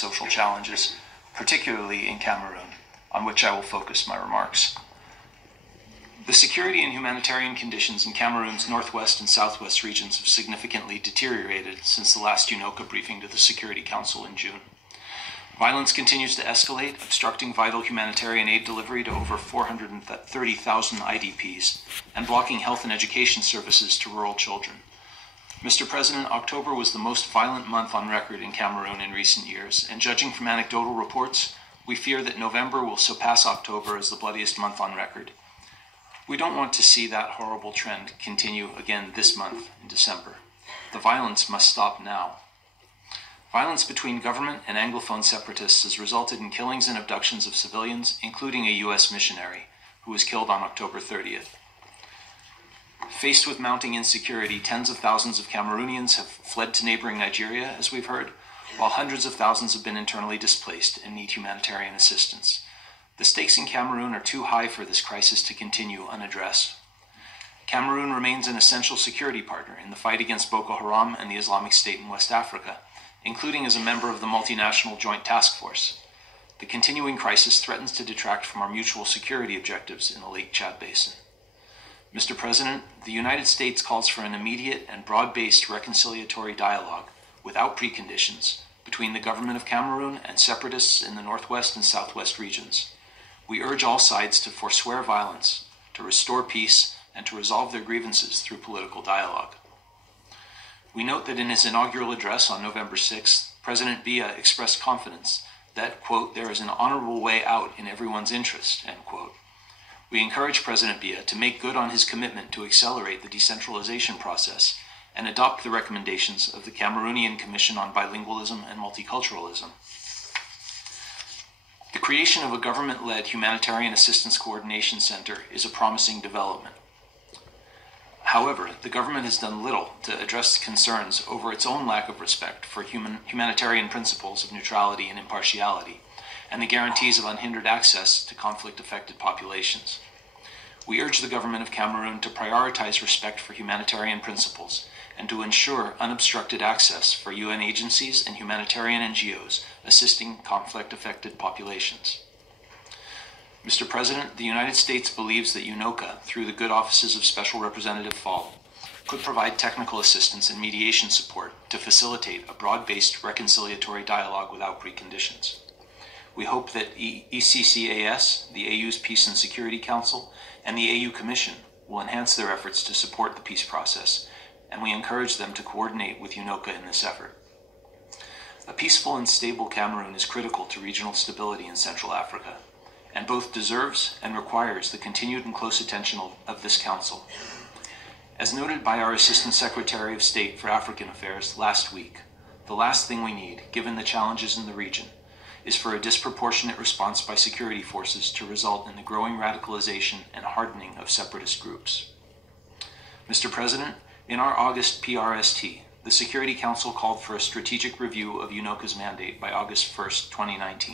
social challenges, particularly in Cameroon, on which I will focus my remarks. The security and humanitarian conditions in Cameroon's northwest and southwest regions have significantly deteriorated since the last UNOCA briefing to the Security Council in June. Violence continues to escalate, obstructing vital humanitarian aid delivery to over 430,000 IDPs and blocking health and education services to rural children. Mr. President, October was the most violent month on record in Cameroon in recent years, and judging from anecdotal reports, we fear that November will surpass October as the bloodiest month on record. We don't want to see that horrible trend continue again this month in December. The violence must stop now. Violence between government and Anglophone separatists has resulted in killings and abductions of civilians, including a U.S. missionary, who was killed on October 30th. Faced with mounting insecurity, tens of thousands of Cameroonians have fled to neighboring Nigeria, as we've heard, while hundreds of thousands have been internally displaced and need humanitarian assistance. The stakes in Cameroon are too high for this crisis to continue unaddressed. Cameroon remains an essential security partner in the fight against Boko Haram and the Islamic State in West Africa, including as a member of the multinational Joint Task Force. The continuing crisis threatens to detract from our mutual security objectives in the Lake Chad Basin. Mr. President, the United States calls for an immediate and broad-based reconciliatory dialogue without preconditions between the government of Cameroon and separatists in the northwest and southwest regions. We urge all sides to forswear violence, to restore peace, and to resolve their grievances through political dialogue. We note that in his inaugural address on November 6th, President Biya expressed confidence that, quote, there is an honorable way out in everyone's interest, end quote. We encourage President Biya to make good on his commitment to accelerate the decentralization process and adopt the recommendations of the Cameroonian Commission on Bilingualism and Multiculturalism. The creation of a government-led Humanitarian Assistance Coordination Center is a promising development. However, the government has done little to address concerns over its own lack of respect for humanitarian principles of neutrality and impartiality, and the guarantees of unhindered access to conflict-affected populations. We urge the government of Cameroon to prioritize respect for humanitarian principles and to ensure unobstructed access for UN agencies and humanitarian NGOs assisting conflict-affected populations. Mr. President, the United States believes that UNOCA, through the good offices of Special Representative Fall, could provide technical assistance and mediation support to facilitate a broad-based reconciliatory dialogue without preconditions. We hope that ECCAS, the AU's Peace and Security Council, and the AU Commission will enhance their efforts to support the peace process, and we encourage them to coordinate with UNOCA in this effort. A peaceful and stable Cameroon is critical to regional stability in Central Africa, and both deserves and requires the continued and close attention of this Council. As noted by our Assistant Secretary of State for African Affairs last week, the last thing we need, given the challenges in the region, is for a disproportionate response by security forces to result in the growing radicalization and hardening of separatist groups. Mr. President, in our August PRST, the Security Council called for a strategic review of UNOCA's mandate by August 1st, 2019.